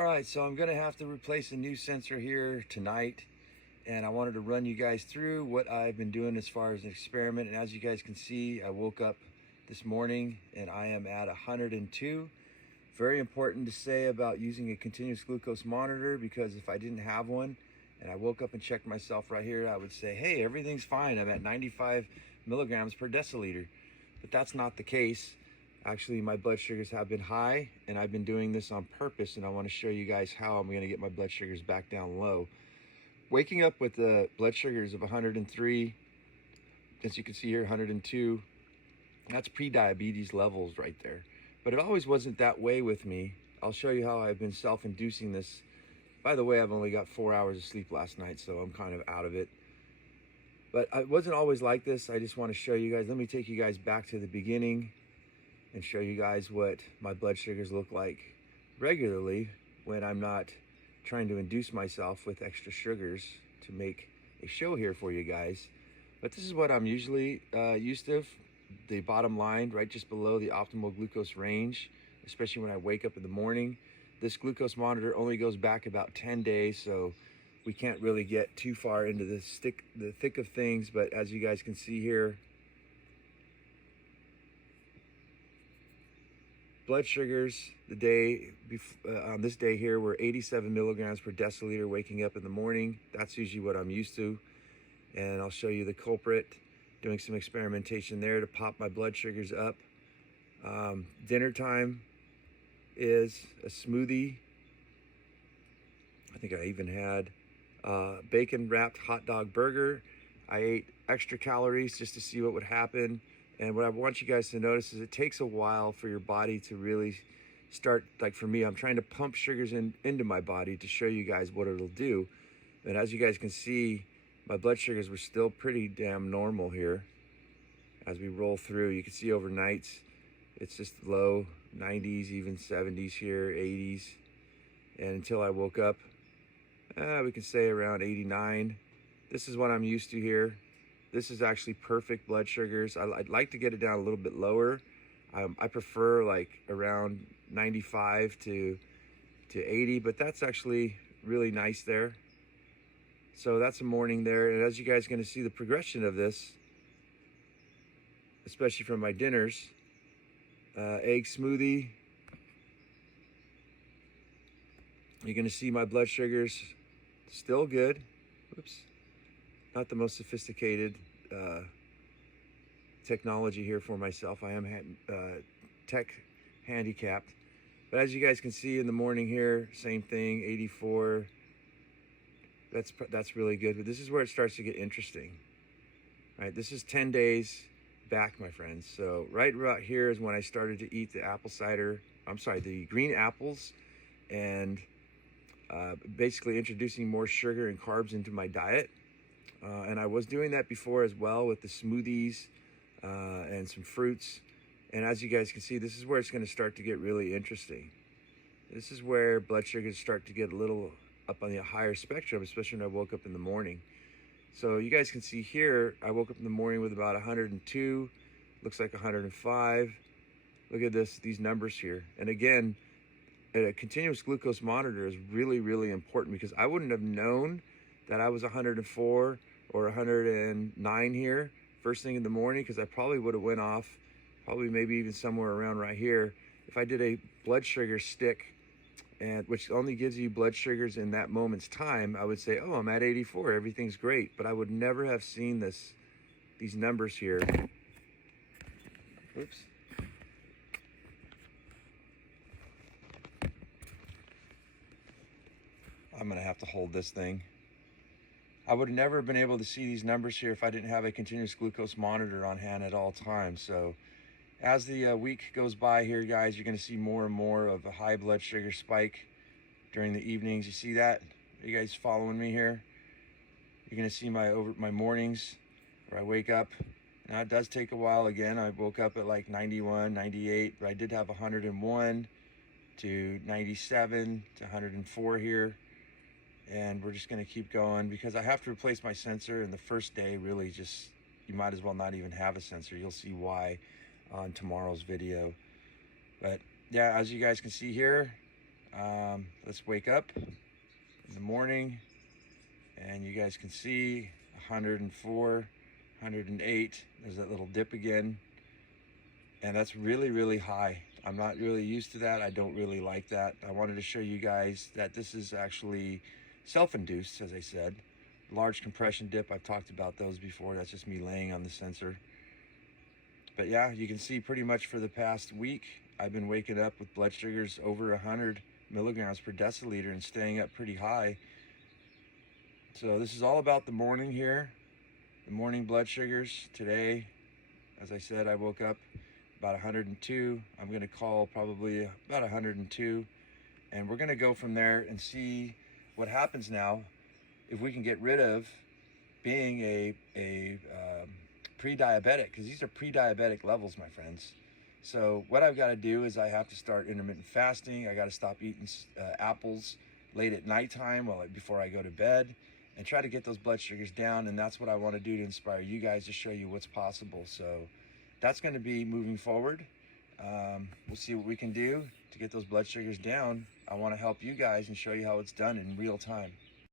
All right, so I'm gonna have to replace a new sensor here tonight, and I wanted to run you guys through what I've been doing as far as an experiment. And as you guys can see, I woke up this morning and I am at 102. Very important to say about using a continuous glucose monitor, because if I didn't have one and I woke up and checked myself right here, I would say, hey, everything's fine. I'm at 95 milligrams per deciliter. But that's not the case. Actually, my blood sugars have been high, and I've been doing this on purpose, and I want to show you guys how I'm going to get my blood sugars back down low. Waking up with the blood sugars of 103, as you can see here, 102, that's pre-diabetes levels right there. But it always wasn't that way with me. I'll show you how I've been self-inducing this. By the way, I've only got 4 hours of sleep last night, so I'm kind of out of it. But it wasn't always like this. I just want to show you guys. Let me take you guys back to the beginning and show you guys what my blood sugars look like regularly when I'm not trying to induce myself with extra sugars to make a show here for you guys. But this is what I'm usually used to. The bottom line, right just below the optimal glucose range, especially when I wake up in the morning. This glucose monitor only goes back about 10 days, so we can't really get too far into the thick of things. But as you guys can see here, blood sugars on this day here were 87 milligrams per deciliter waking up in the morning. That's usually what I'm used to. And I'll show you the culprit, doing some experimentation there to pop my blood sugars up. Dinner time is a smoothie. I think I even had bacon wrapped hot dog burger. I ate extra calories just to see what would happen. And what I want you guys to notice is it takes a while for your body to really start, like for me, I'm trying to pump sugars into my body to show you guys what it'll do. And as you guys can see, my blood sugars were still pretty damn normal here. As we roll through, you can see overnights, it's just low 90s, even 70s here, 80s. And until I woke up, we can say around 89. This is what I'm used to here. This is actually perfect blood sugars. I'd like to get it down a little bit lower. I prefer like around 95 to 80, but that's actually really nice there. So that's a morning there. And as you guys are going to see the progression of this, especially from my dinners, egg smoothie. You're going to see my blood sugars still good. Whoops. Not the most sophisticated technology here for myself. I am tech handicapped. But as you guys can see in the morning here, same thing, 84. That's really good. But this is where it starts to get interesting. Right, this is 10 days back, my friends. So right about here is when I started to eat the the green apples, and basically introducing more sugar and carbs into my diet. And I was doing that before as well with the smoothies and some fruits. And as you guys can see, this is where it's going to start to get really interesting. This is where blood sugars start to get a little up on the higher spectrum, especially when I woke up in the morning. So you guys can see here, I woke up in the morning with about 102, looks like 105. Look at these numbers here. And again, a continuous glucose monitor is really, really important, because I wouldn't have known that I was 104 or 109 here first thing in the morning, because I probably would have went off, probably maybe even somewhere around right here, if I did a blood sugar stick, and which only gives you blood sugars in that moment's time. I would say, oh, I'm at 84, everything's great. But I would never have seen these numbers here. Oops. I'm gonna have to hold this thing. I would have never been able to see these numbers here if I didn't have a continuous glucose monitor on hand at all times. So as the week goes by here, guys, you're going to see more and more of a high blood sugar spike during the evenings. You see that? Are you guys following me here? You're going to see my mornings where I wake up. Now, it does take a while. Again, I woke up at like 91, 98, but I did have 101 to 97 to 104 here. And we're just going to keep going, because I have to replace my sensor. And the first day, really just, you might as well not even have a sensor. You'll see why on tomorrow's video. But yeah, as you guys can see here, Let's wake up in the morning, and you guys can see 104, 108. There's that little dip again, and that's really, really high. I'm not really used to that. I don't really like that. I wanted to show you guys that this is actually self-induced, as I said. Large compression dip, I've talked about those before. That's just me laying on the sensor. But yeah, you can see pretty much for the past week, I've been waking up with blood sugars over 100 milligrams per deciliter and staying up pretty high. So this is all about the morning here, the morning blood sugars. Today, as I said, I woke up about 102. I'm going to call probably about 102, and we're going to go from there and see what happens now if we can get rid of being a pre-diabetic, because these are pre-diabetic levels, my friends. So what I've got to do is I have to start intermittent fasting. I got to stop eating apples late at nighttime before I go to bed, and try to get those blood sugars down. And that's what I want to do to inspire you guys, to show you what's possible. So that's going to be moving forward. We'll see what we can do to get those blood sugars down. I want to help you guys and show you how it's done in real time.